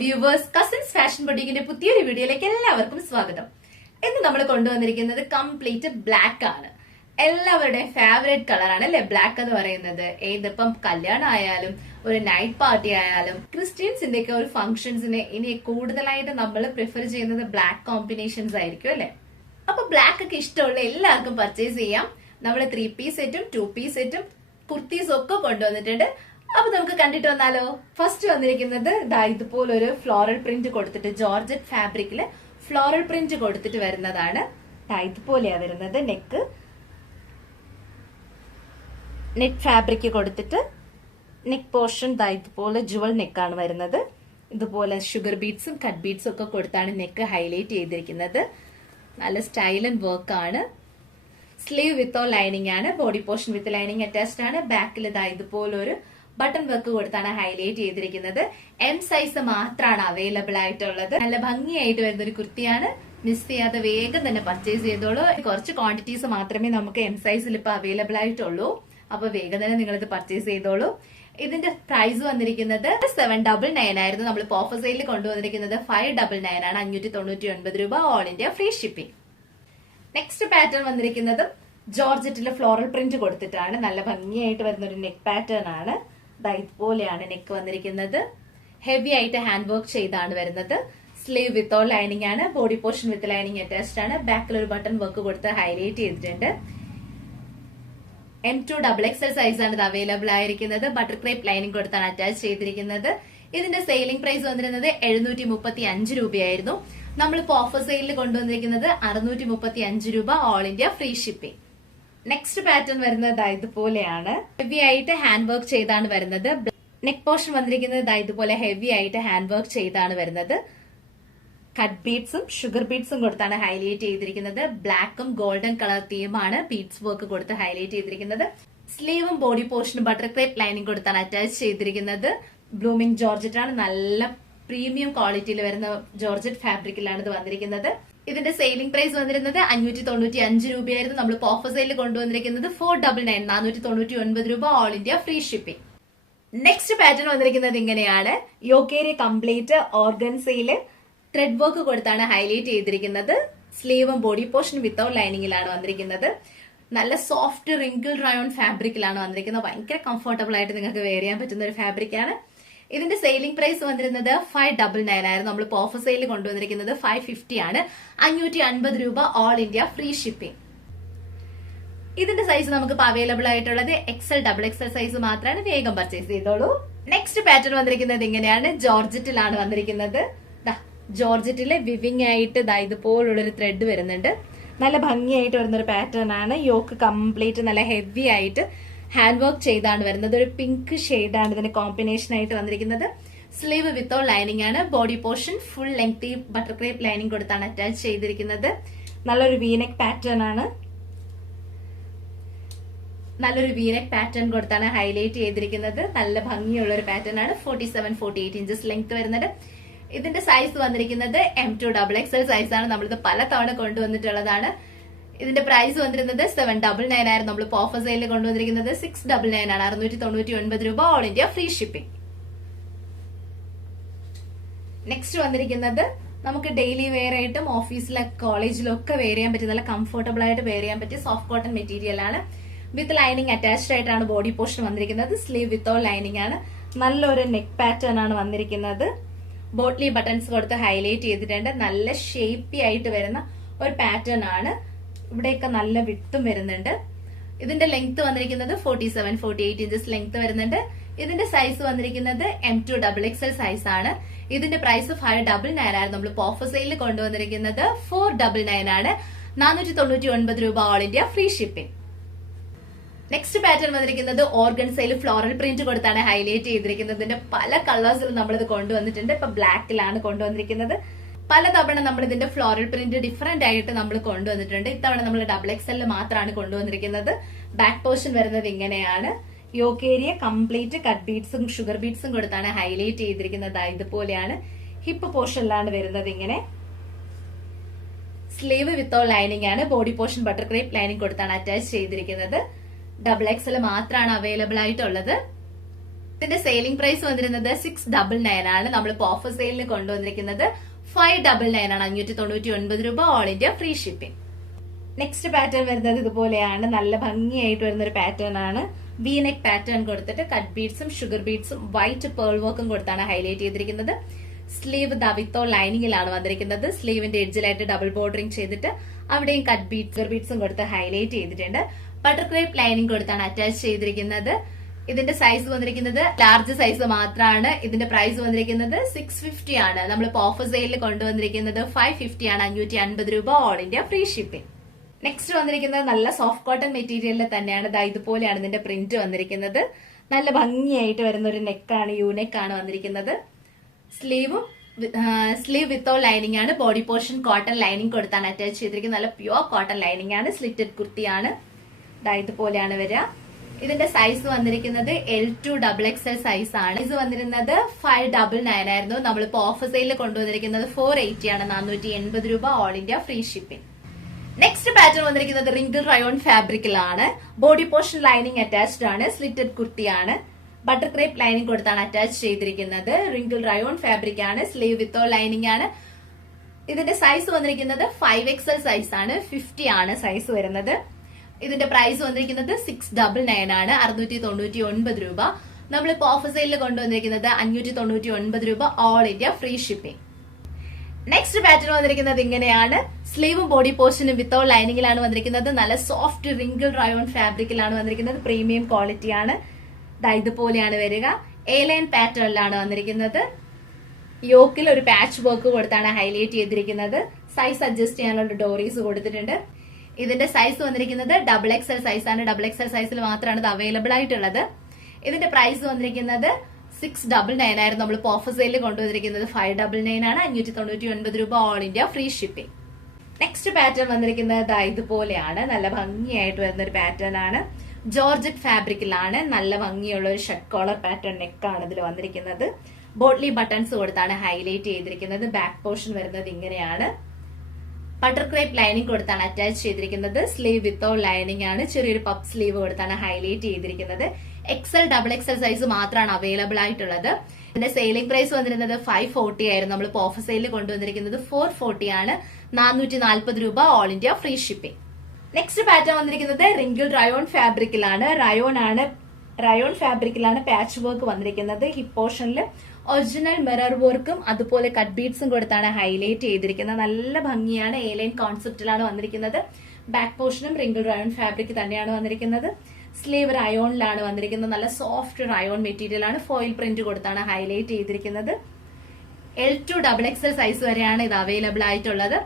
Viewers, cousins fashion ബൊട്ടീക്കിന്റെ പുതിയൊരു വീഡിയോയിലേക്ക് എല്ലാവർക്കും സ്വാഗതം. ഇന്ന് നമ്മൾ കൊണ്ടുവന്നിരിക്കുന്നത് കംപ്ലീറ്റ് ബ്ലാക്ക് ആണ്. എല്ലാവരുടെയും ഫേവറേറ്റ് കളറാണ് അല്ലെ ബ്ലാക്ക് എന്ന് പറയുന്നത്. ഏതിപ്പം കല്യാണം ആയാലും ഒരു നൈറ്റ് പാർട്ടി ആയാലും ക്രിസ്ത്യൻസിന്റെ ഒക്കെ ഒരു ഫംഗ്ഷൻസിന് ഇനി കൂടുതലായിട്ട് നമ്മൾ പ്രിഫർ ചെയ്യുന്നത് ബ്ലാക്ക് കോമ്പിനേഷൻസ് ആയിരിക്കും അല്ലെ. അപ്പൊ ബ്ലാക്ക് ഒക്കെ ഇഷ്ടമുള്ള എല്ലാവർക്കും പർച്ചേസ് ചെയ്യാം. നമ്മൾ 3 പീസ് സെറ്റും 2 പീസ് സെറ്റും കുർത്തീസും ഒക്കെ കൊണ്ടുവന്നിട്ടുണ്ട്. അപ്പൊ നമുക്ക് കണ്ടിട്ട് വന്നാലോ. ഫസ്റ്റ് വന്നിരിക്കുന്നത് ഇതുപോലൊരു ഫ്ലോറൽ പ്രിന്റ് കൊടുത്തിട്ട് ജോർജറ്റ് ഫാബ്രിക്കില് ഫ്ലോറൽ പ്രിന്റ് കൊടുത്തിട്ട് വരുന്നതാണ്. ഇതുപോലെയാ വരുന്നത്. നെറ്റ് ഫാബ്രിക് കൊടുത്തിട്ട് നെക്ക് പോർഷൻ ഇതുപോലെ ജുവൽ നെക്കാണ് വരുന്നത്. ഇതുപോലെ ഷുഗർ ബീഡ്സും കട്ട് ബീഡ്സും ഒക്കെ കൊടുത്താണ് നെക്ക് ഹൈലൈറ്റ് ചെയ്തിരിക്കുന്നത്. നല്ല സ്റ്റൈൽ ആൻഡ് വർക്ക് ആണ്. സ്ലീവ് വിത്തോ ലൈനിങ് ആണ്. Body portion with lining attached ആണ്. ബാക്കിൽ ഇതുപോലൊരു ബട്ടൺ വർക്ക് കൊടുത്താണ് ഹൈലൈറ്റ് ചെയ്തിരിക്കുന്നത്. എം സൈസ് മാത്രമാണ് അവൈലബിൾ ആയിട്ടുള്ളത്. നല്ല ഭംഗിയായിട്ട് വരുന്ന ഒരു കുർത്തിയാണ്. മിസ് ചെയ്യാതെ വേഗം തന്നെ പർച്ചേസ് ചെയ്തോളൂ. കുറച്ച് ക്വാണ്ടിറ്റീസ് മാത്രമേ നമുക്ക് എം സൈസിൽ ഇപ്പൊ അവൈലബിൾ ആയിട്ടുള്ളൂ. അപ്പൊ വേഗം തന്നെ നിങ്ങൾ ഇത് പർച്ചേസ് ചെയ്തോളൂ. ഇതിന്റെ പ്രൈസ് വന്നിരിക്കുന്നത് 799 ആയിരുന്നു. നമ്മൾ ഓഫർ സെയിലിൽ കൊണ്ടുവന്നിരിക്കുന്നത് 599 ആണ്. 599 രൂപ, all India free shipping. Next pattern വന്നിരിക്കുന്നത് ജോർജറ്റിലെ ഫ്ലോറൽ പ്രിന്റ് കൊടുത്തിട്ടാണ്. നല്ല ഭംഗിയായിട്ട് വരുന്ന ഒരു നെക്ക് പാറ്റേൺ ആണ്. ഇതുപോലെയാണ് നെക്ക് വന്നിരിക്കുന്നത്. ഹെവി ആയിട്ട് ഹാൻഡ് വർക്ക് ചെയ്താണ് വരുന്നത്. സ്ലീവ് വിത്തോ ലൈനിങ് ആണ്. Body portion with lining attached ആണ്. ബാക്കിൽ ഒരു ബട്ടൺ വർക്ക് കൊടുത്ത് ഹൈലൈറ്റ് ചെയ്തിട്ടുണ്ട്. M2 XXL സൈസ് ആണ് ഇത് അവൈലബിൾ ആയിരിക്കുന്നത്. ബട്ടർ ക്രേപ്പ് ലൈനിങ് കൊടുത്താണ് അറ്റാച്ച് ചെയ്തിരിക്കുന്നത്. ഇതിന്റെ സെയിലിംഗ് പ്രൈസ് വന്നിരുന്നത് 735 രൂപയായിരുന്നു. നമ്മളിപ്പോ ഓഫർ സെയിലിൽ കൊണ്ടുവന്നിരിക്കുന്നത് 635 രൂപ, all India free shipping. Next pattern വരുന്നത് ഇതുപോലെയാണ്. ഹെവി ആയിട്ട് ഹാൻഡ് വർക്ക് ചെയ്താണ് വരുന്നത്. നെക്ക് പോർഷൻ വന്നിരിക്കുന്നത് ഇതുപോലെ ഹെവി ആയിട്ട് ഹാൻഡ് വർക്ക് ചെയ്താണ് വരുന്നത്. കട്ട് ബീഡ്സും ഷുഗർ ബീഡ്സും കൊടുത്താണ് ഹൈലൈറ്റ് ചെയ്തിരിക്കുന്നത്. ബ്ലാക്കും ഗോൾഡൻ കളർ തീമാണ് ബീഡ്സ് വർക്ക് കൊടുത്ത് ഹൈലൈറ്റ് ചെയ്തിരിക്കുന്നത്. സ്ലീവും ബോഡി പോർഷനും ബട്ടർ ക്രേപ്പ് ലൈനിങ് കൊടുത്താണ് അറ്റാച്ച് ചെയ്തിരിക്കുന്നത്. ബ്ലൂമിംഗ് ജോർജറ്റ് ആണ്. നല്ല പ്രീമിയം ക്വാളിറ്റിയിൽ വരുന്ന ജോർജറ്റ് ഫാബ്രിക്കിലാണ് ഇത് വന്നിരിക്കുന്നത്. ഇതിന്റെ സെയിലിംഗ് പ്രൈസ് വന്നിരുന്നത് 595 രൂപയായിരുന്നു. നമ്മൾ ഓഫർ സെയിലിൽ കൊണ്ടുവന്നിരിക്കുന്നത് 499 499 രൂപ, all India free shipping. Next pattern വന്നിരിക്കുന്നത് ഇങ്ങനെയാണ്. യോക്കേരി കംപ്ലീറ്റ് ഓർഗൻസയില് ത്രെഡ് വർക്ക് കൊടുത്താണ് ഹൈലൈറ്റ് ചെയ്തിരിക്കുന്നത്. സ്ലീവും ബോഡി പോർഷൻ വിത്തൗട്ട് ലൈനിങ്ങിലാണ് വന്നിരിക്കുന്നത്. നല്ല സോഫ്റ്റ് റിങ്കിൾ റയോൺ ഫാബ്രിക്കിലാണ് വന്നിരിക്കുന്നത്. ഭയങ്കര കംഫർട്ടബിൾ ആയിട്ട് നിങ്ങൾക്ക് വെയർ ചെയ്യാൻ പറ്റുന്ന ഒരു ഫാബ്രിക്കാണ്. ഇതിന്റെ സെയിലിംഗ് പ്രൈസ് വന്നിരുന്നത് 599 ആയിരുന്നു. നമ്മൾ ഓഫർ സെയിലിൽ കൊണ്ടുവന്നിരിക്കുന്നത് 550 ആണ്. 550 രൂപ, ഓൾ ഇന്ത്യ ഫ്രീ ഷിപ്പിംഗ്. ഇതിന്റെ സൈസ് നമുക്ക് അവൈലബിൾ ആയിട്ടുള്ളത് XL XXL സൈസ് മാത്രമാണ്. വേഗം പർച്ചേസ് ചെയ്തോളൂ. നെക്സ്റ്റ് പാറ്റേൺ വന്നിരിക്കുന്നത് ഇങ്ങനെയാണ്. ജോർജറ്റിലാണ് വന്നിരിക്കുന്നത്. ജോർജറ്റിലെ വിവിങ് ആയിട്ട് ഇതുപോലുള്ളൊരു ത്രെഡ് വരുന്നുണ്ട്. നല്ല ഭംഗിയായിട്ട് വരുന്നൊരു പാറ്റേൺ ആണ്. യോക്ക് കംപ്ലീറ്റ് നല്ല ഹെവി ആയിട്ട് ഹാൻഡ് വർക്ക് ചെയ്താണ് വരുന്നത്. ഒരു പിങ്ക് ഷെയ്ഡാണ് ഇതിന്റെ കോമ്പിനേഷൻ ആയിട്ട് വന്നിരിക്കുന്നത്. സ്ലീവ് വിത്തോ ലൈനിങ് ആണ്. Body portion full lengthy butter crepe lining കൊടുത്താണ് അറ്റാച്ച് ചെയ്തിരിക്കുന്നത്. നല്ലൊരു വീനെക്ക് പാറ്റേൺ ആണ്. നല്ലൊരു വീനെക്ക് പാറ്റേൺ കൊടുത്താണ് ഹൈലൈറ്റ് ചെയ്തിരിക്കുന്നത്. നല്ല ഭംഗിയുള്ള ഒരു പാറ്റേൺ ആണ്. 47-48 ഇഞ്ചസ് ലെങ്ത് വരുന്നത്. ഇതിന്റെ സൈസ് വന്നിരിക്കുന്നത് M2 XXL സൈസ് ആണ്. നമ്മളിത് പലതവണ കൊണ്ടുവന്നിട്ടുള്ളതാണ്. ഇതിന്റെ പ്രൈസ് വന്നിരുന്നത് 799 ആയിരുന്നു. നമ്മൾ ഓഫർ സെയിലിൽ കൊണ്ടുവന്നിരിക്കുന്നത് 699 ആണ്. 699 രൂപ, all India free shipping. Next വന്നിരിക്കുന്നത് നമുക്ക് ഡെയിലി വെയർ ആയിട്ടും ഓഫീസിലെ കോളേജിലും ഒക്കെ വെയർ ചെയ്യാൻ പറ്റിയ നല്ല കംഫർട്ടബിൾ ആയിട്ട് വെയർ ചെയ്യാൻ പറ്റിയ സോഫ്റ്റ് കോട്ടൺ മെറ്റീരിയൽ ആണ്. വിത്ത് ലൈനിങ് അറ്റാച്ച്ഡ് ആയിട്ടാണ് ബോഡി പോർഷൻ വന്നിരിക്കുന്നത്. സ്ലീവ് വിത്തോ ലൈനിങ് ആണ്. നല്ലൊരു നെക്ക് പാറ്റേൺ ആണ് വന്നിരിക്കുന്നത്. ബോട്ട്ലി ബട്ടൺസ് കൊടുത്ത് ഹൈലൈറ്റ് ചെയ്തിട്ടുണ്ട്. നല്ല ഷേപ്പി ആയിട്ട് വരുന്ന ഒരു പാറ്റേൺ ആണ്. ഇവിടെയൊക്കെ നല്ല വിട്ടും വരുന്നുണ്ട്. ഇതിന്റെ ലെങ്ത് വന്നിരിക്കുന്നത് 47-48 ഇഞ്ചസ് ലെങ്ത് വരുന്നുണ്ട്. ഇതിന്റെ സൈസ് വന്നിരിക്കുന്നത് M2 XXL സൈസ് ആണ്. ഇതിന്റെ പ്രൈസ് 599 ആയിരുന്നു. നമ്മൾ ഓഫർ സെയിലിൽ കൊണ്ടുവന്നിരിക്കുന്നത് 499 ആണ്. 499 രൂപ, all India free shipping. Next pattern വന്നിരിക്കുന്നത് ഓർഗൻസയിൽ ഫ്ലോറൽ പ്രിന്റ് കൊടുത്താണ് ഹൈലൈറ്റ് ചെയ്തിരിക്കുന്നത്. ഇതിന്റെ പല കളേഴ്സിലും നമ്മളിത് കൊണ്ടുവന്നിട്ടുണ്ട്. ഇപ്പൊ ബ്ലാക്കിലാണ് കൊണ്ടുവന്നിരിക്കുന്നത്. പലതവണ നമ്മൾ ഇതിന്റെ ഫ്ലോറൽ പ്രിന്റ് ഡിഫറെന്റ് ആയിട്ട് നമ്മൾ കൊണ്ടുവന്നിട്ടുണ്ട്. ഇത്തവണ നമ്മൾ XXL മാത്രമാണ് കൊണ്ടുവന്നിരിക്കുന്നത്. ബാക്ക് പോർഷൻ വരുന്നത് ഇങ്ങനെയാണ്. യോക്ക് ഏരിയ കംപ്ലീറ്റ് കട്ട് ബീഡ്സും ഷുഗർ ബീഡ്സും കൊടുത്താണ് ഹൈലൈറ്റ് ചെയ്തിരിക്കുന്നത്. ഇതുപോലെയാണ്. ഹിപ്പ് പോർഷനിലാണ് വരുന്നത് ഇങ്ങനെ. സ്ലീവ് വിത്തോ ലൈനിങ് ആണ്. Body portion butter crepe lining കൊടുത്താണ് അറ്റാച്ച് ചെയ്തിരിക്കുന്നത്. XXL മാത്രമാണ് അവൈലബിൾ ആയിട്ടുള്ളത്. ഇതിന്റെ സെയിലിംഗ് പ്രൈസ് വന്നിരുന്നത് 699 ആണ്. നമ്മളിപ്പോ ഓഫർ സെയിലിന് കൊണ്ടുവന്നിരിക്കുന്നത് 599 ആണ്. 599 രൂപ, all India free shipping. Next pattern വരുന്നത് ഇതുപോലെയാണ്. നല്ല ഭംഗിയായിട്ട് വരുന്ന ഒരു പാറ്റേൺ ആണ്. വി നെക്ക് പാറ്റേൺ കൊടുത്തിട്ട് കട്ട് ബീഡ്സും ഷുഗർ ബീഡ്സും വൈറ്റ് പേൾ വർക്കും കൊടുത്താണ് ഹൈലൈറ്റ് ചെയ്തിരിക്കുന്നത്. സ്ലീവ് ദവിത്തോ ലൈനിങ്ങിലാണ് വന്നിരിക്കുന്നത്. സ്ലീവിന്റെ എഡ്ജിലായിട്ട് ഡബിൾ ബോർഡറിംഗ് ചെയ്തിട്ട് അവിടെയും കട്ട് ബീഡ്സ് ഷുഗർ ബീഡ്സും കൊടുത്ത് ഹൈലൈറ്റ് ചെയ്തിട്ടുണ്ട്. ബട്ടർ ക്രേപ്പ് ലൈനിങ് കൊടുത്താണ് അറ്റാച്ച് ചെയ്തിരിക്കുന്നത്. ഇതിന്റെ സൈസ് വന്നിരിക്കുന്നത് ലാർജ് സൈസ് മാത്രമാണ്. ഇതിന്റെ പ്രൈസ് വന്നിരിക്കുന്നത് 650 ആണ്. നമ്മളിപ്പോ ഓഫർ സെയിലിൽ കൊണ്ടുവന്നിരിക്കുന്നത് 550 ആണ്. 550 രൂപ, all India free shipping. Next വന്നിരിക്കുന്നത് നല്ല സോഫ്റ്റ് കോട്ടൺ മെറ്റീരിയലിൽ തന്നെയാണ്. ഇതുപോലെയാണ് ഇതിന്റെ പ്രിന്റ് വന്നിരിക്കുന്നത്. നല്ല ഭംഗിയായിട്ട് വരുന്ന ഒരു നെക്കാണ്, യു നെക്കാണ് വന്നിരിക്കുന്നത്. സ്ലീവ് വിത്തോ ലൈനിങ് ആണ്. ബോഡി പോർഷൻ കോട്ടൺ ലൈനിങ് കൊടുത്താണ് അറ്റാച്ച് ചെയ്തിരിക്കുന്നത്. നല്ല പ്യുവർ കോട്ടൺ ലൈനിങ് ആണ്. സ്ലിറ്റഡ് കുർത്തിയാണ്. ഇതുപോലെയാണ് വരിക. ഇതിന്റെ സൈസ് വന്നിരിക്കുന്നത് L2 XXL സൈസ് ആണ്. ഇത് വന്നിരുന്നത് 599 ആയിരുന്നു. നമ്മളിപ്പോ ഓഫർ സെയിലിൽ കൊണ്ടുവന്നിരിക്കുന്നത് 480 ആണ്. 480 രൂപ, all India free shipping. Next pattern വന്നിരിക്കുന്നത് റിങ്കിൾ റയോൺ ഫാബ്രിക്കിലാണ്. ബോഡി പോർഷൻ ലൈനിങ് അറ്റാച്ച്ഡ് ആണ്. സ്ലിറ്റഡ് കുർത്തിയാണ്. ബട്ടർ ക്രേപ്പ് ലൈനിങ് കൊടുത്താണ് അറ്റാച്ച് ചെയ്തിരിക്കുന്നത്. റിങ്കിൾ റയോൺ ഫാബ്രിക് ആണ്. സ്ലീവ് വിത്തോ ലൈനിങ് ആണ്. ഇതിന്റെ സൈസ് വന്നിരിക്കുന്നത് 5XL സൈസ് ആണ്. 50 ആണ് സൈസ് വരുന്നത്. ഇതിന്റെ പ്രൈസ് വന്നിരിക്കുന്നത് 699 ആണ്. 699 രൂപ. നമ്മളിപ്പോ ഓഫർ സെയിലിൽ കൊണ്ടുവന്നിരിക്കുന്നത് 599 രൂപ, all India free shipping. Next pattern വന്നിരിക്കുന്നത് ഇങ്ങനെയാണ്. സ്ലീവും ബോഡി പോർഷനും വിത്തോ ലൈനിങ്ങിലാണ് വന്നിരിക്കുന്നത്. നല്ല സോഫ്റ്റ് റിങ്കിൾ റയോൺ ഫാബ്രിക്കിലാണ് വന്നിരിക്കുന്നത്. പ്രീമിയം ക്വാളിറ്റിയാണ്. ഇതുപോലെയാണ് വരിക. എ ലൈൻ പാറ്റേണിലാണ് വന്നിരിക്കുന്നത്. യോക്കിൽ ഒരു പാച്ച് വർക്ക് കൊടുത്താണ് ഹൈലൈറ്റ് ചെയ്തിരിക്കുന്നത്. സൈസ് അഡ്ജസ്റ്റ് ചെയ്യാനുള്ള ഡോറീസ് കൊടുത്തിട്ടുണ്ട്. ഇതിന്റെ സൈസ് വന്നിരിക്കുന്നത് XXL സൈസ് ആണ്. XXL സൈസിൽ മാത്രമാണ് ഇത് അവൈലബിൾ ആയിട്ടുള്ളത്. ഇതിന്റെ പ്രൈസ് വന്നിരിക്കുന്നത് 699 ആയിരുന്നു. നമ്മൾ ഓഫർ സെയിലിൽ കൊണ്ടുവന്നിരിക്കുന്നത് 599 ആണ്. 599 രൂപ, all India free shipping. Next pattern വന്നിരിക്കുന്നത് ഇതുപോലെയാണ്. നല്ല ഭംഗിയായിട്ട് വരുന്ന ഒരു പാറ്റേൺ ആണ്. ജോർജറ്റ് ഫാബ്രിക്കിലാണ്. നല്ല ഭംഗിയുള്ള ഒരു ഷർട്ട് കോളർ പാറ്റേൺ നെക്കാണ് ഇതിൽ വന്നിരിക്കുന്നത്. ബോട്ട്ലി ബട്ടൺസ് കൊടുത്താണ് ഹൈലൈറ്റ് ചെയ്തിരിക്കുന്നത്. ബാക്ക് പോർഷൻ വരുന്നത് ഇങ്ങനെയാണ്. ബട്ടർ ക്രേപ്പ് ലൈനിങ് കൊടുത്താണ് അറ്റാച്ച് ചെയ്തിരിക്കുന്നത്. സ്ലീവ് വിത്തോ ലൈനിങ് ആണ്. ചെറിയൊരു പപ്പ് സ്ലീവ് കൊടുത്താണ് ഹൈലൈറ്റ് ചെയ്തിരിക്കുന്നത്. XL XXL സൈസ് മാത്രമാണ് അവൈലബിൾ ആയിട്ടുള്ളത്. ഇതിന്റെ സെയിലിംഗ് പ്രൈസ് വന്നിരുന്നത് 540 ആയിരുന്നു. നമ്മൾ ഓഫർ സെയിലിൽ കൊണ്ടുവന്നിരിക്കുന്നത് 440 ആണ്. 440 രൂപ, all India free shipping. Next pattern വന്നിരിക്കുന്നത് റിങ്കിൾ റയോൺ ഫാബ്രിക്കിലാണ്. റയോൺ ഫാബ്രിക്കിലാണ് പാച്ച് വർക്ക് വന്നിരിക്കുന്നത്. ഹിപ്പ് പോർഷനിൽ ഒറിജിനൽ മിറർ വർക്കും അതുപോലെ കട്ട് ബീഡ്സും കൊടുത്താണ് ഹൈലൈറ്റ് ചെയ്തിരിക്കുന്നത്. നല്ല ഭംഗിയാണ്. എ ലൈൻ കോൺസെപ്റ്റിലാണ് വന്നിരിക്കുന്നത്. ബാക്ക് പോർഷനും റിങ്കിൾ റയോൺ ഫാബ്രിക് തന്നെയാണ് വന്നിരിക്കുന്നത്. സ്ലീവ് റയോണിലാണ് വന്നിരിക്കുന്നത്. നല്ല സോഫ്റ്റ് റയോൺ മെറ്റീരിയൽ ആണ്. ഫോയിൽ പ്രിന്റ് കൊടുത്താണ് ഹൈലൈറ്റ് ചെയ്തിരിക്കുന്നത്. L2 XXL സൈസ് വരെയാണ് ഇത് അവൈലബിൾ ആയിട്ടുള്ളത്.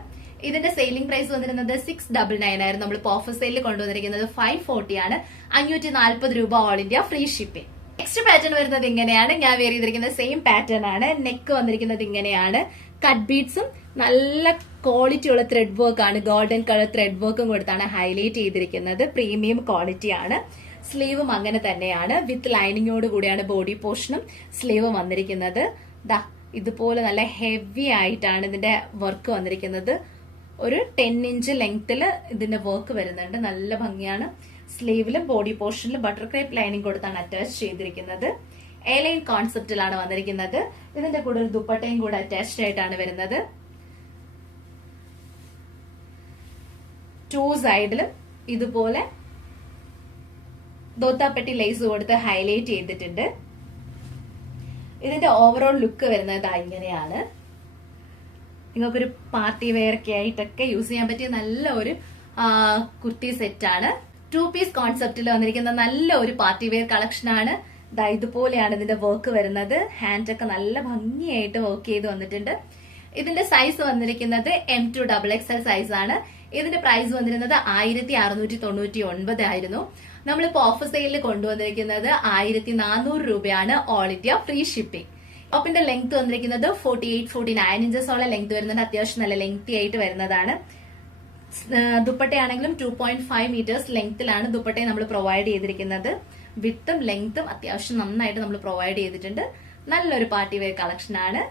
ഇതിന്റെ സെയിലിംഗ് പ്രൈസ് വന്നിരുന്നത് 699 ആയിരുന്നു. നമ്മൾ ഓഫർ സെയിലിൽ കൊണ്ടുവന്നിരിക്കുന്നത് 540 ആണ്. 540 രൂപ, all India free shipping. Next pattern വരുന്നത് ഇങ്ങനെയാണ്. ഞാൻ വെയർ ചെയ്തിരിക്കുന്നത് സെയിം പാറ്റേൺ ആണ്. നെക്ക് വന്നിരിക്കുന്നത് ഇങ്ങനെയാണ്. കട്ട് ബീഡ്സും നല്ല ക്വാളിറ്റി ഉള്ള ത്രെഡ് വർക്ക് ആണ്. ഗോൾഡൻ കളർ ത്രെഡ് വർക്കും കൊടുത്താണ് ഹൈലൈറ്റ് ചെയ്തിരിക്കുന്നത്. പ്രീമിയം ക്വാളിറ്റി ആണ്. സ്ലീവും അങ്ങനെ തന്നെയാണ്. വിത്ത് ലൈനിങ്ങോട് കൂടിയാണ് ബോഡി പോർഷനും സ്ലീവും വന്നിരിക്കുന്നത്. ഇതുപോലെ നല്ല ഹെവി ആയിട്ടാണ് ഇതിന്റെ വർക്ക് വന്നിരിക്കുന്നത്. ഒരു 10 ഇഞ്ച് ലെങ്തില് ഇതിന്റെ വർക്ക് വരുന്നുണ്ട്. നല്ല ഭംഗിയാണ്. സ്ലീവിലും ബോഡി പോർഷനിലും ബട്ടർ ക്രേപ്പ് ലൈനിങ് കൊടുത്താണ് അറ്റാച്ച് ചെയ്തിരിക്കുന്നത്. എ ലൈൻ കോൺസെപ്റ്റിലാണ് വന്നിരിക്കുന്നത്. ഇതിന്റെ കൂടെ ഒരു ദുപ്പട്ടയും കൂടെ അറ്റാച്ച്ഡ് ആയിട്ടാണ് വരുന്നത്. 2 സൈഡിലും ഇതുപോലെ ദോത്താപ്പെട്ടി ലേസ് കൊടുത്ത് ഹൈലൈറ്റ് ചെയ്തിട്ടുണ്ട്. ഇതിന്റെ ഓവറോൾ ലുക്ക് വരുന്നത് ഇങ്ങനെയാണ്. നിങ്ങൾക്കൊരു പാർട്ടി വെയർ ഒക്കെ ആയിട്ടൊക്കെ യൂസ് ചെയ്യാൻ പറ്റിയ നല്ല ഒരു കുർത്തി സെറ്റ് ആണ്. 2 പീസ് കോൺസെപ്റ്റിൽ വന്നിരിക്കുന്ന നല്ല ഒരു പാർട്ടി വെയർ കളക്ഷൻ ആണ്. ഇതുപോലെയാണ് ഇതിന്റെ വർക്ക് വരുന്നത്. ഹാൻഡ് ഒക്കെ നല്ല ഭംഗിയായിട്ട് വർക്ക് ചെയ്ത് വന്നിട്ടുണ്ട്. ഇതിന്റെ സൈസ് വന്നിരിക്കുന്നത് M2 XXL സൈസ് ആണ്. ഇതിന്റെ പ്രൈസ് വന്നിരുന്നത് 1699 ആയിരുന്നു. നമ്മളിപ്പോ ഓഫർ സെയിലിൽ കൊണ്ടുവന്നിരിക്കുന്നത് 1400 രൂപയാണ്. All India free shipping. ടോപ്പിന്റെ ലെങ്ത് വന്നിരിക്കുന്നത് 48-49 ഇഞ്ചസോളം ലെങ്ത് വരുന്നുണ്ട്. അത്യാവശ്യം നല്ല ലെങ്തി ആയിട്ട് വരുന്നതാണ്. ദുപ്പട്ടയാണെങ്കിലും 2.5 മീറ്റേഴ്സ് ലെങ്ത്തിലാണ് ദുപ്പട്ടയെ നമ്മൾ പ്രൊവൈഡ് ചെയ്തിരിക്കുന്നത്. വിത്തും ലെങ്ത്തും അത്യാവശ്യം നന്നായിട്ട് നമ്മൾ പ്രൊവൈഡ് ചെയ്തിട്ടുണ്ട്. നല്ലൊരു പാർട്ടി വെയർ കളക്ഷൻ ആണ്.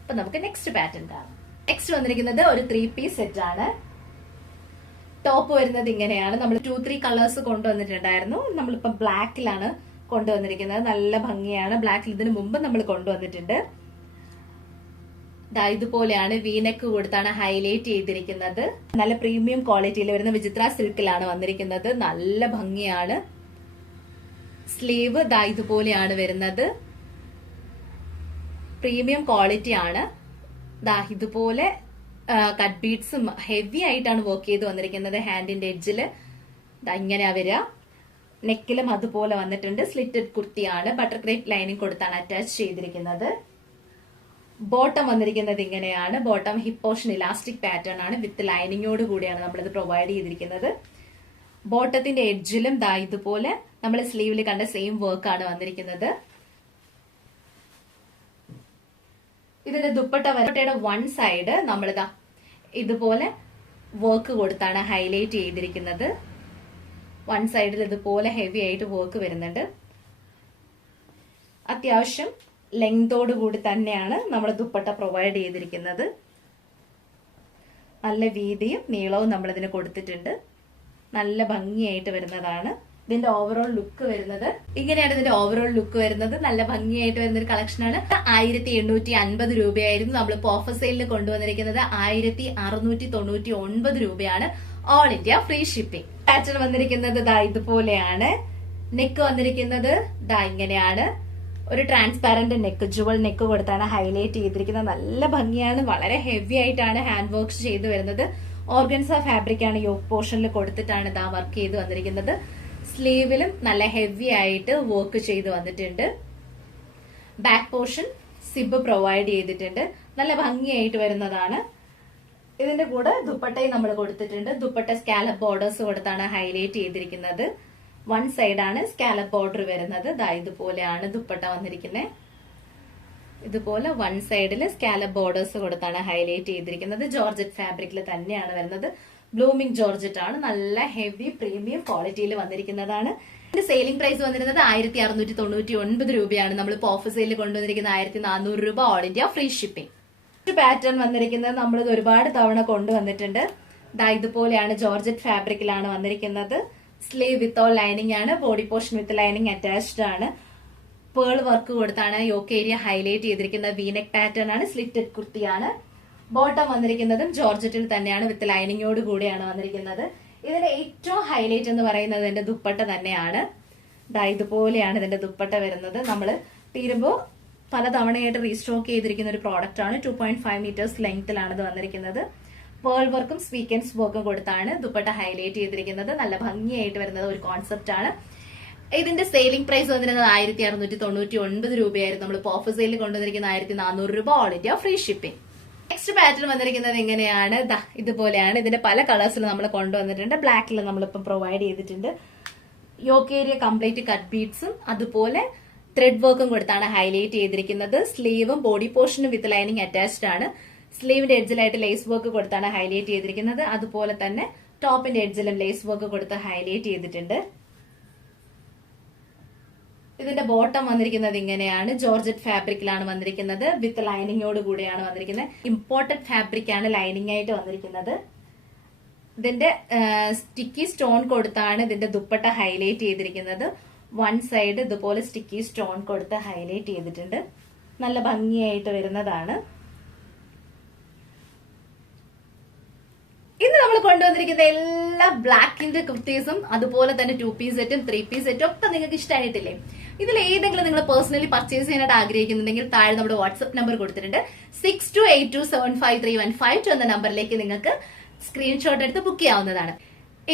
അപ്പൊ നമുക്ക് നെക്സ്റ്റ് പാറ്റേൺ കാണാം. നെക്സ്റ്റ് വന്നിരിക്കുന്നത് ഒരു 3 പീസ് സെറ്റ് ആണ്. ടോപ്പ് വരുന്നത് ഇങ്ങനെയാണ്. നമ്മൾ 2-3 കളേഴ്സ് കൊണ്ടുവന്നിട്ടുണ്ടായിരുന്നു. നമ്മളിപ്പോ ബ്ലാക്കിലാണ് കൊണ്ടുവന്നിരിക്കുന്നത്. നല്ല ഭംഗിയാണ്. ബ്ലാക്കിൽ ഇതിന് മുമ്പ് നമ്മൾ കൊണ്ടുവന്നിട്ടുണ്ട്. ഇതുപോലെയാണ് വീനെക്ക് കൊടുത്താണ് ഹൈലൈറ്റ് ചെയ്തിരിക്കുന്നത്. നല്ല പ്രീമിയം ക്വാളിറ്റിയിൽ വരുന്ന വിചിത്ര സിൽക്കിലാണ് വന്നിരിക്കുന്നത്. നല്ല ഭംഗിയാണ്. സ്ലീവ് ഇതുപോലെയാണ് വരുന്നത്. പ്രീമിയം ക്വാളിറ്റി ആണ്. ഇതുപോലെ കട്ട് ബീഡ്സും ഹെവി ആയിട്ടാണ് വർക്ക് ചെയ്ത് വന്നിരിക്കുന്നത്. ഹാൻഡിന്റെ എഡ്ജില് ഇങ്ങനെയാ വരിക. നെക്കിലും അതുപോലെ വന്നിട്ടുണ്ട്. സ്ലിറ്റഡ് കുർത്തിയാണ്. ബട്ടർ ക്രേപ്പ് ലൈനിങ് കൊടുത്താണ് അറ്റാച്ച് ചെയ്തിരിക്കുന്നത്. ബോട്ടം വന്നിരിക്കുന്നത് ഇങ്ങനെയാണ്. Bottom hip portion elastic pattern ആണ്. വിത്ത് ലൈനിങ്ങോട് കൂടിയാണ് നമ്മളിത് പ്രൊവൈഡ് ചെയ്തിരിക്കുന്നത്. ബോട്ടത്തിന്റെ എഡ്ജിലും ഇതുപോലെ നമ്മൾ സ്ലീവിൽ കണ്ട സെയിം വർക്ക് ആണ് വന്നിരിക്കുന്നത്. ഇതിന്റെ ദുപ്പട്ടയുടെ വൺ സൈഡ് നമ്മളിതാ ഇതുപോലെ വർക്ക് കൊടുത്താണ് ഹൈലൈറ്റ് ചെയ്തിരിക്കുന്നത്. വൺ സൈഡിൽ ഇതുപോലെ ഹെവി ആയിട്ട് വർക്ക് വരുന്നുണ്ട്. അത്യാവശ്യം ലെങ്തോട് കൂടി തന്നെയാണ് നമ്മൾ ദുപ്പട്ട പ്രൊവൈഡ് ചെയ്തിരിക്കുന്നത്. നല്ല വീതിയും നീളവും നമ്മൾ ഇതിന് കൊടുത്തിട്ടുണ്ട്. നല്ല ഭംഗിയായിട്ട് വരുന്നതാണ്. ഇതിന്റെ ഓവറോൾ ലുക്ക് വരുന്നത് ഇങ്ങനെയാണ്. ഇതിന്റെ ഓവറോൾ ലുക്ക് വരുന്നത് നല്ല ഭംഗിയായിട്ട് വരുന്ന ഒരു കളക്ഷനാണ്. 1850 രൂപയായിരുന്നു. നമ്മളിപ്പോ ഓഫർ സെയിലിൽ കൊണ്ടുവന്നിരിക്കുന്നത് 1699 രൂപയാണ്. All India free shipping. Pattern വന്നിരിക്കുന്നത് ഇതുപോലെയാണ്. നെക്ക് വന്നിരിക്കുന്നത് ഇങ്ങനെയാണ്. ഒരു ട്രാൻസ്പാരന്റ് നെക്ക്, ജുവൽ നെക്ക് കൊടുത്താണ് ഹൈലൈറ്റ് ചെയ്തിരിക്കുന്നത്. നല്ല ഭംഗിയാണ്. വളരെ ഹെവി ആയിട്ടാണ് ഹാൻഡ് വർക്ക് ചെയ്ത് വരുന്നത്. ഓർഗൻസ ഫാബ്രിക് ആണ് യോക്ക് പോർഷനിൽ കൊടുത്തിട്ടാണ് വർക്ക് ചെയ്ത് വന്നിരിക്കുന്നത്. സ്ലീവിലും നല്ല ഹെവി ആയിട്ട് വർക്ക് ചെയ്ത് വന്നിട്ടുണ്ട്. ബാക്ക് പോർഷൻ സിബ് പ്രൊവൈഡ് ചെയ്തിട്ടുണ്ട്. നല്ല ഭംഗിയായിട്ട് വരുന്നതാണ്. ഇതിന്റെ കൂടെ ദുപ്പട്ടയും നമ്മൾ കൊടുത്തിട്ടുണ്ട്. ദുപ്പട്ട സ്കാലപ്പ് ബോർഡേഴ്സ് കൊടുത്താണ് ഹൈലൈറ്റ് ചെയ്തിരിക്കുന്നത്. വൺ സൈഡാണ് സ്കാലപ്പ് ബോർഡർ വരുന്നത്. ഇതുപോലെയാണ് ദുപ്പട്ട വന്നിരിക്കുന്നത്. ഇതുപോലെ വൺ സൈഡിൽ സ്കാലപ്പ് ബോർഡേഴ്സ് കൊടുത്താണ് ഹൈലൈറ്റ് ചെയ്തിരിക്കുന്നത്. ജോർജറ്റ് ഫാബ്രിക്കിൽ തന്നെയാണ് വരുന്നത്. ബ്ലൂമിംഗ് ജോർജറ്റ് ആണ്. നല്ല ഹെവി പ്രീമിയം ക്വാളിറ്റിയിൽ വന്നിരിക്കുന്നതാണ്. ഇതിന്റെ സെയിലിംഗ് പ്രൈസ് വന്നിരുന്നത് 1699 രൂപയാണ്. നമ്മളിപ്പോ ഓഫർ സെയിലിൽ കൊണ്ടുവന്നിരിക്കുന്നത് 1400 രൂപ. All India free shipping. Pattern വന്നിരിക്കുന്നത് നമ്മളിത് ഒരുപാട് തവണ കൊണ്ടുവന്നിട്ടുണ്ട്. ഇതുപോലെയാണ് ജോർജറ്റ് ഫാബ്രിക്കിലാണ് വന്നിരിക്കുന്നത്. സ്ലീവ് വിത്തൗട്ട് ലൈനിങ് ആണ്. Body portion with lining attached ആണ്. പേൾ വർക്ക് കൊടുത്താണ് യോക്ക് ഏരിയ ഹൈലൈറ്റ് ചെയ്തിരിക്കുന്നത്. വീനെക്ക് പാറ്റേൺ ആണ്. സ്ലിറ്റഡ് കുർത്തിയാണ്. ബോട്ടം വന്നിരിക്കുന്നതും ജോർജറ്റിൽ തന്നെയാണ്. വിത്ത് ലൈനിങ്ങോട് കൂടിയാണ് വന്നിരിക്കുന്നത്. ഇതിന്റെ ഏറ്റവും ഹൈലൈറ്റ് എന്ന് പറയുന്നത് ഇതിന്റെ ദുപ്പട്ട തന്നെയാണ്. ഇതുപോലെയാണ് ഇതിന്റെ ദുപ്പട്ട വരുന്നത്. നമ്മൾ തീരുമ്പോൾ പലതവണയായിട്ട് റീസ്റ്റോക്ക് ചെയ്തിരിക്കുന്ന ഒരു പ്രോഡക്റ്റ് ആണ്. 2.5 മീറ്റേഴ്സ് ലെങ്ത്തിലാണ് ഇത് വന്നിരിക്കുന്നത്. പേൾ വർക്കും സ്വീക്കൻസ് വർക്കും കൊടുത്താണ് ദുപ്പട്ട ഹൈലൈറ്റ് ചെയ്തിരിക്കുന്നത്. നല്ല ഭംഗിയായിട്ട് വരുന്നത് ഒരു കോൺസെപ്റ്റ് ആണ്. ഇതിന്റെ സെയിലിംഗ് പ്രൈസ് വന്നിരുന്നത് 1699 രൂപയായിരുന്നു. നമ്മൾ ഓഫർ സെയിലിൽ കൊണ്ടുവന്നിരിക്കുന്നത് 1400 രൂപ. All India free shipping. Next pattern വന്നിരിക്കുന്നത് എങ്ങനെയാണ്? ഇതുപോലെയാണ്. ഇതിന്റെ പല കളേഴ്സിൽ നമ്മൾ കൊണ്ടുവന്നിട്ടുണ്ട്. ബ്ലാക്കിൽ നമ്മളിപ്പം പ്രൊവൈഡ് ചെയ്തിട്ടുണ്ട്. യോക്ക് ഏരിയ കംപ്ലീറ്റ് കട്ട് ബീഡ്സും അതുപോലെ ത്രെഡ് വർക്കും കൊടുത്താണ് ഹൈലൈറ്റ് ചെയ്തിരിക്കുന്നത്. സ്ലീവും ബോഡി പോർഷനും വിത്ത് ലൈനിങ് അറ്റാച്ച്ഡ് ആണ്. സ്ലീവിന്റെ എഡ്ജിലായിട്ട് ലേസ് വർക്ക് കൊടുത്താണ് ഹൈലൈറ്റ് ചെയ്തിരിക്കുന്നത്. അതുപോലെ തന്നെ ടോപ്പിന്റെ എഡ്ജിലും ലേസ് വർക്ക് കൊടുത്ത് ഹൈലൈറ്റ് ചെയ്തിട്ടുണ്ട്. ഇതിന്റെ ബോട്ടം വന്നിരിക്കുന്നത് ഇങ്ങനെയാണ്. ജോർജറ്റ് ഫാബ്രിക്കിലാണ് വന്നിരിക്കുന്നത്. വിത്ത് ലൈനിങ്ങോട് കൂടിയാണ് വന്നിരിക്കുന്നത്. ഇമ്പോർട്ടന്റ് ഫാബ്രിക് ആണ് ലൈനിങ് ആയിട്ട് വന്നിരിക്കുന്നത്. ഇതിന്റെ സ്റ്റിക്കി സ്റ്റോൺ കൊടുത്താണ് ഇതിന്റെ ദുപ്പട്ട ഹൈലൈറ്റ് ചെയ്തിരിക്കുന്നത്. വൺ സൈഡ് ഇതുപോലെ സ്റ്റിക്കി സ്റ്റോൺ കൊടുത്ത് ഹൈലൈറ്റ് ചെയ്തിട്ടുണ്ട്. നല്ല ഭംഗിയായിട്ട് വരുന്നതാണ്. ഇന്ന് നമ്മൾ കൊണ്ടുവന്നിരിക്കുന്ന എല്ലാ ബ്ലാക്കിന്റെ കുർത്തീസും അതുപോലെ തന്നെ 2 പീസ് സെറ്റും 3 പീസ് സെറ്റും ഒക്കെ നിങ്ങൾക്ക് ഇഷ്ടമായിട്ടില്ലേ? ഇതിൽ ഏതെങ്കിലും നിങ്ങൾ പേഴ്സണലി പർച്ചേസ് ചെയ്യാനായിട്ട് ആഗ്രഹിക്കുന്നുണ്ടെങ്കിൽ താഴെ നമ്മുടെ വാട്സ്ആപ്പ് നമ്പർ കൊടുത്തിട്ടുണ്ട്. 6282753152 എന്ന നമ്പറിലേക്ക് നിങ്ങൾക്ക് സ്ക്രീൻഷോട്ട് എടുത്ത് ബുക്ക് ചെയ്യാവുന്നതാണ്.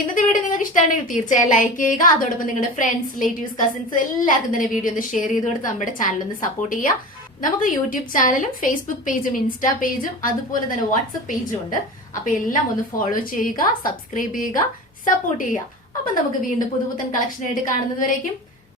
ഇന്നത്തെ വീഡിയോ നിങ്ങൾക്ക് ഇഷ്ടമാണെങ്കിൽ തീർച്ചയായും ലൈക്ക് ചെയ്യുക. അതോടൊപ്പം നിങ്ങളുടെ ഫ്രണ്ട്സ്, റിലേറ്റീവ്സ്, കസിൻസ് എല്ലാവർക്കും തന്നെ വീഡിയോ ഒന്ന് ഷെയർ ചെയ്ത് കൊടുത്ത് നമ്മുടെ ചാനൽ ഒന്ന് സപ്പോർട്ട് ചെയ്യുക. നമുക്ക് യൂട്യൂബ് ചാനലും ഫേസ്ബുക്ക് പേജും ഇൻസ്റ്റാ പേജും അതുപോലെ തന്നെ വാട്സ്ആപ്പ് പേജും ഉണ്ട്. അപ്പൊ എല്ലാം ഒന്ന് ഫോളോ ചെയ്യുക, സബ്സ്ക്രൈബ് ചെയ്യുക, സപ്പോർട്ട് ചെയ്യുക. അപ്പൊ നമുക്ക് വീണ്ടും പുതുപുത്തൻ കളക്ഷനായിട്ട് കാണുന്നത് വരേക്കും